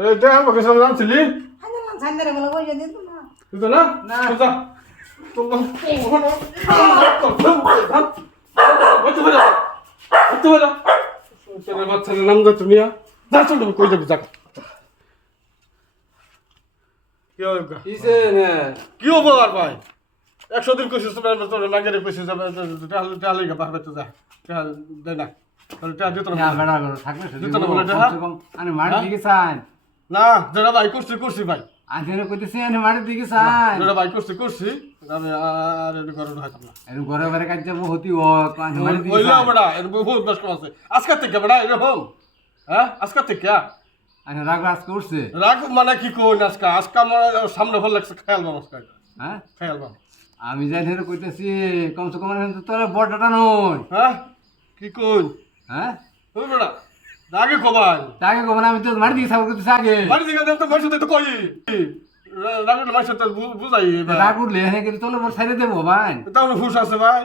এটা আমাকে সামনে আনছিলি হাজার সাইন্দারে গেল পয়সা দিত না তুই না না। তুই যা তোর বাচ্চার নাম দা তুমি যা চল কই যাবি যা কি হবে কিসে না কি হবো আর ভাই 100 দিন কইছিস তোর লাগে রে কইছিস তাহলে গা বাবা তো যা দে না তাহলে টা দিত না না বেড়া করো থাকলে দিত না বলে এটা আরে মার দিকে চাই না যেটা ভাই করছি ভাই আজকে কইতেছি আরে মার দিকে চাই যেটা ভাই করছি আমি আর এর ঘরে ঢাইতাম না এর ঘরে ঘরে কাজ যাব হতি ও মার দিকে ওইলা চাই বড়া এর বহুত কষ্ট আছে আজকে থেকে বড়া এরকম হ্যাঁ আজকে থেকে আরে রাগ রাগ করছে রাগ মানে কি কই আজকে আমার সামনে ভালো লাগছে খেয়াল বাবা আজকে হ্যাঁ খেয়াল বাবা আমি যাই ধরে কইতেছি কমসে কম তোর বড়টা নয় হ্যাঁ কি কই হ্যাঁ ওই বড়া রাগে কবাই তাকে কখন আমি তো মার দিকে সাবর করতেছি আগে বাড়ি থেকে তো মার সাথে তো কই রাগের মার সাথে বুঝাই রাগ উঠলে হ্যাঁ কিন্তু তোর বড় ছাইরে দেবো ভাই তাহলে হুশ আছে ভাই